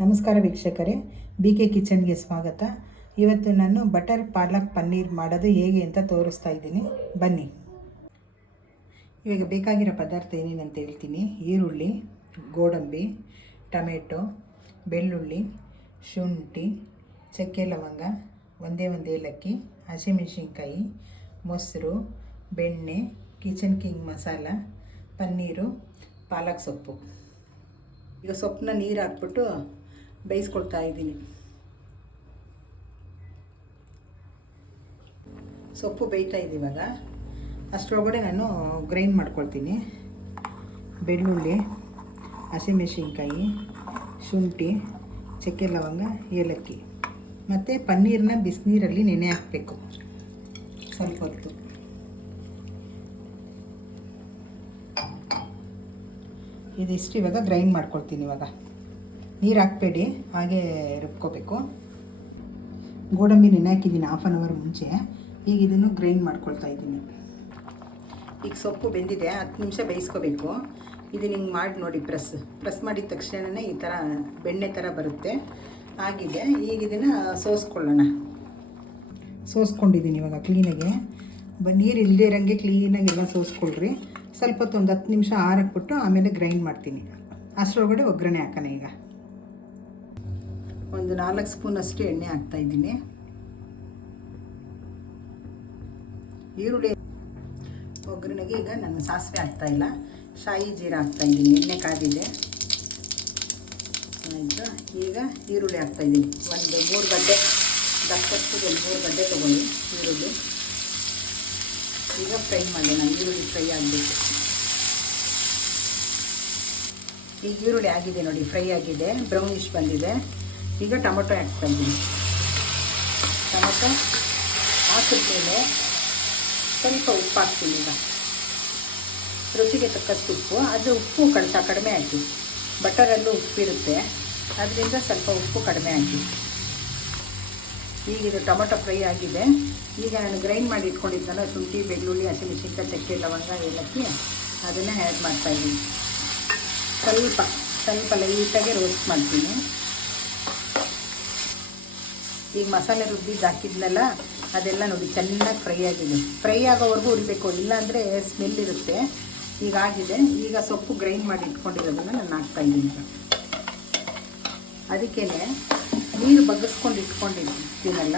ನಮಸ್ಕಾರ ವೀಕ್ಷಕರೇ, BK ಕಿಚನ್ಗೆ ಸ್ವಾಗತ. ಇವತ್ತು ನಾನು ಬಟರ್ ಪಾಲಕ್ ಪನ್ನೀರ್ ಮಾಡೋದು ಹೇಗೆ ಅಂತ ತೋರಿಸ್ತಾ ಇದ್ದೀನಿ, ಬನ್ನಿ. ಇವಾಗ ಬೇಕಾಗಿರೋ ಪದಾರ್ಥ ಏನೇನಂತ ಹೇಳ್ತೀನಿ. ಈರುಳ್ಳಿ, ಗೋಡಂಬಿ, ಟೊಮೆಟೊ, ಬೆಳ್ಳುಳ್ಳಿ, ಶುಂಠಿ, ಚಕ್ಕೆ ಲವಂಗ, ಒಂದೇ ಏಲಕ್ಕಿ, ಹಸಿಮೆಣಸಿನ್ಕಾಯಿ, ಮೊಸರು, ಬೆಣ್ಣೆ, ಕಿಚನ್ ಕಿಂಗ್ ಮಸಾಲ, ಪನ್ನೀರು, ಪಾಲಕ್ ಸೊಪ್ಪು. ಈಗ ಸೊಪ್ಪನ್ನ ನೀರು ಹಾಕ್ಬಿಟ್ಟು ಬೇಯಿಸ್ಕೊಳ್ತಾ ಇದ್ದೀನಿ. ಸೊಪ್ಪು ಬೇಯ್ತಾ ಇದ್ದೀವಾಗ ಅಷ್ಟರೊಳಗಡೆ ನಾನು ಗ್ರೈಂಡ್ ಮಾಡ್ಕೊಳ್ತೀನಿ. ಬೆಳ್ಳುಳ್ಳಿ, ಹಸಿಮೆಣಸಿನ್ಕಾಯಿ, ಶುಂಠಿ, ಚಕ್ಕೆ ಲವಂಗ, ಏಲಕ್ಕಿ ಮತ್ತು ಪನ್ನೀರನ್ನ ಬಿಸಿನೀರಲ್ಲಿ ನೆನೆ ಹಾಕಬೇಕು ಸ್ವಲ್ಪ ಹೊತ್ತು. ಇದಿಷ್ಟು ಇವಾಗ ಗ್ರೈಂಡ್ ಮಾಡ್ಕೊಳ್ತೀನಿ. ಇವಾಗ ನೀರು ಹಾಕಬೇಡಿ, ಹಾಗೆ ರುಬ್ಕೋಬೇಕು. ಗೋಡಂಬಿ ನೆನೆ ಹಾಕಿದ್ದೀನಿ ಹಾಫ್ ಆನ್ ಅವರ್ ಮುಂಚೆ. ಈಗ ಇದನ್ನು ಗ್ರೈಂಡ್ ಮಾಡ್ಕೊಳ್ತಾ ಇದ್ದೀನಿ. ಈಗ ಸೊಪ್ಪು ಬೆಂದಿದೆ, 10 ನಿಮಿಷ ಬೇಯಿಸ್ಕೋಬೇಕು. ಇದನ್ನು ಹಿಂಗೆ ಮಾಡಿ ನೋಡಿ, ಪ್ರೆಸ್ ಮಾಡಿದ ತಕ್ಷಣವೇ ಈ ಥರ ಬೆಣ್ಣೆ ಥರ ಬರುತ್ತೆ. ಆಗಿದೆ. ಈಗ ಇದನ್ನು ಸೋಸ್ಕೊಂಡಿದ್ದೀನಿ ಇವಾಗ ಕ್ಲೀನಾಗೆ. ನೀರು ಇಲ್ಲದೇ ಇರೋಂಗೆ ಕ್ಲೀನಾಗೆಲ್ಲ ಸೋಸ್ಕೊಳ್ರಿ. ಸ್ವಲ್ಪ ಹೊತ್ತು ಒಂದು 10 ನಿಮಿಷ ಆರಕ್ಬಿಟ್ಟು ಆಮೇಲೆ ಗ್ರೈಂಡ್ ಮಾಡ್ತೀನಿ. ಅಷ್ಟರೊಳಗಡೆ ಒಗ್ಗರಣೆ ಹಾಕೋಣ. ಈಗ ಒಂದು 4 ಸ್ಪೂನಷ್ಟು ಎಣ್ಣೆ ಹಾಕ್ತಾಯಿದ್ದೀನಿ. ಈರುಳ್ಳಿ ಒಗ್ಗರಣೆಗೆ ಈಗ ನಾನು ಸಾಸಿವೆ ಹಾಕ್ತಾಯಿಲ್ಲ, ಶಾಯಿ ಜೀರಾ ಹಾಕ್ತಾಯಿದ್ದೀನಿ. ಎಣ್ಣೆ ಕಾದಿದೆ ಆಯಿತಾ. ಈಗ ಈರುಳ್ಳಿ ಹಾಕ್ತಾಯಿದ್ದೀನಿ. ಒಂದು 3 ಗಡ್ಡೆ ದಪ್ಪಷ್ಟು, ಒಂದು 3 ಗಡ್ಡೆ ತೊಗೊಳ್ಳಿ ಈರುಳ್ಳಿ. ಈಗ ಫ್ರೈ ಮಾಡೋಣ. ಈರುಳ್ಳಿ ಫ್ರೈ ಆಗಬೇಕು. ಈಗ ಈರುಳ್ಳಿ ಆಗಿದೆ ನೋಡಿ, ಫ್ರೈ ಆಗಿದೆ, ಬ್ರೌನಿಶ್ ಬಂದಿದೆ. ಈಗ ಟೊಮೊಟೊ ಹಾಕ್ತಾಯಿದ್ದೀನಿ. ಟೊಮೊಟೊ ಹಾಕಿದ ಮೇಲೆ ಸ್ವಲ್ಪ ಉಪ್ಪು ಹಾಕ್ತೀನಿ. ಈಗ ರುಚಿಗೆ ತಕ್ಕಷ್ಟು ಉಪ್ಪು. ಅದು ಉಪ್ಪು ಕಡಿಮೆ ಹಾಕಿ. ಬಟರಲ್ಲೂ ಉಪ್ಪಿರುತ್ತೆ, ಅದರಿಂದ ಸ್ವಲ್ಪ ಉಪ್ಪು ಕಡಿಮೆ ಹಾಕಿ. ಈಗ ಇದು ಟೊಮೊಟೊ ಫ್ರೈ ಆಗಿದೆ. ಈಗ ನಾನು ಗ್ರೈಂಡ್ ಮಾಡಿ ಇಟ್ಕೊಂಡಿದ್ದಲ್ಲ ಶುಂಠಿ, ಬೆಳ್ಳುಳ್ಳಿ, ಹಸಿಮೆಣಸಿನ್ಕಾಯಿ, ಚಕ್ಕೆ ಲವಂಗ, ಏಲಕ್ಕಿ, ಅದನ್ನು ಆ್ಯಡ್ ಮಾಡ್ತಾಯಿದ್ದೀನಿ. ಸ್ವಲ್ಪ ಲೈಟಾಗಿ ರೋಸ್ಟ್ ಮಾಡ್ತೀನಿ. ಈಗ ಮಸಾಲೆ ರುಬ್ಬಿದ್ದು ಹಾಕಿದ್ನಲ್ಲ, ಅದೆಲ್ಲ ನೋಡಿ ಚೆನ್ನಾಗಿ ಫ್ರೈ ಆಗಿದೆ. ಫ್ರೈ ಆಗೋವರೆಗೂ ಉರಿಬೇಕು, ಇಲ್ಲಾಂದರೆ ಸ್ಮೆಲ್ ಇರುತ್ತೆ. ಈಗ ಆಗಿದೆ. ಈಗ ಸೊಪ್ಪು ಗ್ರೈಂಡ್ ಮಾಡಿ ಇಟ್ಕೊಂಡಿರೋದನ್ನು ನಾನು ಹಾಕ್ತಾಯಿದ್ದೀನಿ. ಅದಕ್ಕೇ ನೀರು ಬಗ್ಗಿಸ್ಕೊಂಡು ಇಟ್ಕೊಂಡಿರ್ತೀನಲ್ಲ,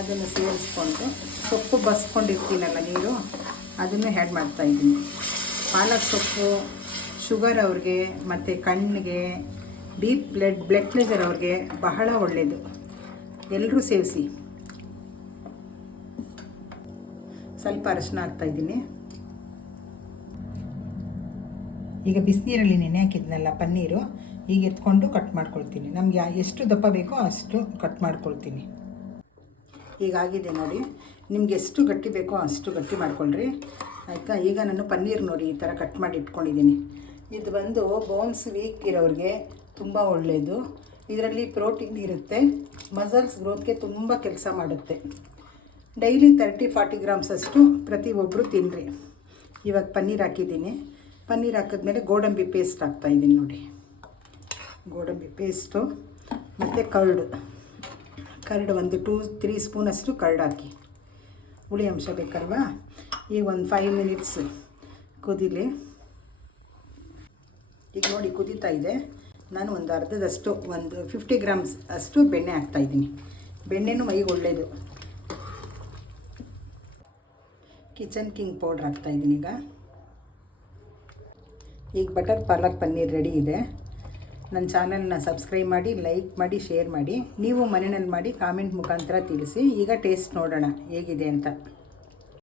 ಅದನ್ನು ಸೇರಿಸ್ಕೊಂಡು ಸೊಪ್ಪು ಬಸ್ಕೊಂಡಿರ್ತೀನಲ್ಲ ನೀರು, ಅದನ್ನು ಆ್ಯಡ್ ಮಾಡ್ತಾಯಿದ್ದೀನಿ. ಪಾಲಕ್ ಸೊಪ್ಪು ಶುಗರ್ ಅವ್ರಿಗೆ ಮತ್ತು ಕಣ್ಣಿಗೆ, ಬ್ಲಡ್ ಪ್ರೆಷರ್ ಅವ್ರಿಗೆ ಬಹಳ ಒಳ್ಳೆಯದು. ಎಲ್ಲರೂ ಸೇವಿಸಿ. ಸ್ವಲ್ಪ ಅರಿಶಿನ ಹಾಕ್ತಾಯಿದ್ದೀನಿ. ಈಗ ಬಿಸಿನೀರಲ್ಲಿ ನೆನೆ ಹಾಕಿದ್ನಲ್ಲ ಪನ್ನೀರು, ಈಗ ಎತ್ಕೊಂಡು ಕಟ್ ಮಾಡ್ಕೊಳ್ತೀನಿ. ನಮಗೆ ಎಷ್ಟು ದಪ್ಪ ಬೇಕೋ ಅಷ್ಟು ಕಟ್ ಮಾಡ್ಕೊಳ್ತೀನಿ. ಹೀಗಾಗಿದೆ ನೋಡಿ. ನಿಮ್ಗೆ ಎಷ್ಟು ಗಟ್ಟಿ ಬೇಕೋ ಅಷ್ಟು ಗಟ್ಟಿ ಮಾಡ್ಕೊಳ್ರಿ, ಆಯಿತಾ. ಈಗ ನಾನು ಪನ್ನೀರ್ ನೋಡಿ ಈ ಥರ ಕಟ್ ಮಾಡಿ ಇಟ್ಕೊಂಡಿದ್ದೀನಿ. ಇದು ಬಂದು ಬೋನ್ಸ್ ವೀಕ್ ಇರೋರಿಗೆ ತುಂಬ ಒಳ್ಳೆಯದು. ಇದರಲ್ಲಿ ಪ್ರೋಟೀನ್ ಇರುತ್ತೆ, ಮಸಲ್ಸ್ ಗ್ರೋತ್ಗೆ ತುಂಬ ಕೆಲಸ ಮಾಡುತ್ತೆ. ಡೈಲಿ 30-40 ಗ್ರಾಮ್ಸ್ ಅಷ್ಟು ಪ್ರತಿಯೊಬ್ಬರು ತಿನ್ನಿರಿ. ಇವಾಗ ಪನ್ನೀರ್ ಹಾಕಿದ್ದೀನಿ. ಪನ್ನೀರ್ ಹಾಕಿದ್ಮೇಲೆ ಗೋಡಂಬಿ ಪೇಸ್ಟ್ ಹಾಕ್ತಾಯಿದ್ದೀನಿ ನೋಡಿ. ಗೋಡಂಬಿ ಪೇಸ್ಟು ಮತ್ತು ಕರ್ಡ್ ಒಂದು 2-3 ಸ್ಪೂನಷ್ಟು ಕರ್ಡ್ ಹಾಕಿ. ಹುಳಿ ಅಂಶ ಬೇಕಲ್ವಾ. ಈಗ ಒಂದು 5 ಮಿನಿಟ್ಸ್ ಕುದೀಲಿ. ಈಗ ನೋಡಿ ಕುದೀತಾ ಇದೆ. ನಾನು ಒಂದು ಅರ್ಧದಷ್ಟು, ಒಂದು 50 ಗ್ರಾಮ್ಸ್ ಅಷ್ಟು ಬೆಣ್ಣೆ ಹಾಕ್ತಾಯಿದ್ದೀನಿ. ಬೆಣ್ಣೆನೂ ಮೈಗೆ ಒಳ್ಳೆಯದು. ಕಿಚನ್ ಕಿಂಗ್ ಪೌಡ್ರ್ ಹಾಕ್ತಾಯಿದ್ದೀನಿ. ಈಗ ಬಟರ್ ಪಾಲಕ್ ಪನ್ನೀರ್ ರೆಡಿ ಇದೆ. ನನ್ನ ಚಾನಲ್ನ ಸಬ್ಸ್ಕ್ರೈಬ್ ಮಾಡಿ, ಲೈಕ್ ಮಾಡಿ, ಶೇರ್ ಮಾಡಿ. ನೀವು ಮನೆಯಲ್ಲಿ ಮಾಡಿ ಕಾಮೆಂಟ್ ಮುಖಾಂತರ ತಿಳಿಸಿ. ಈಗ ಟೇಸ್ಟ್ ನೋಡೋಣ ಹೇಗಿದೆ ಅಂತ.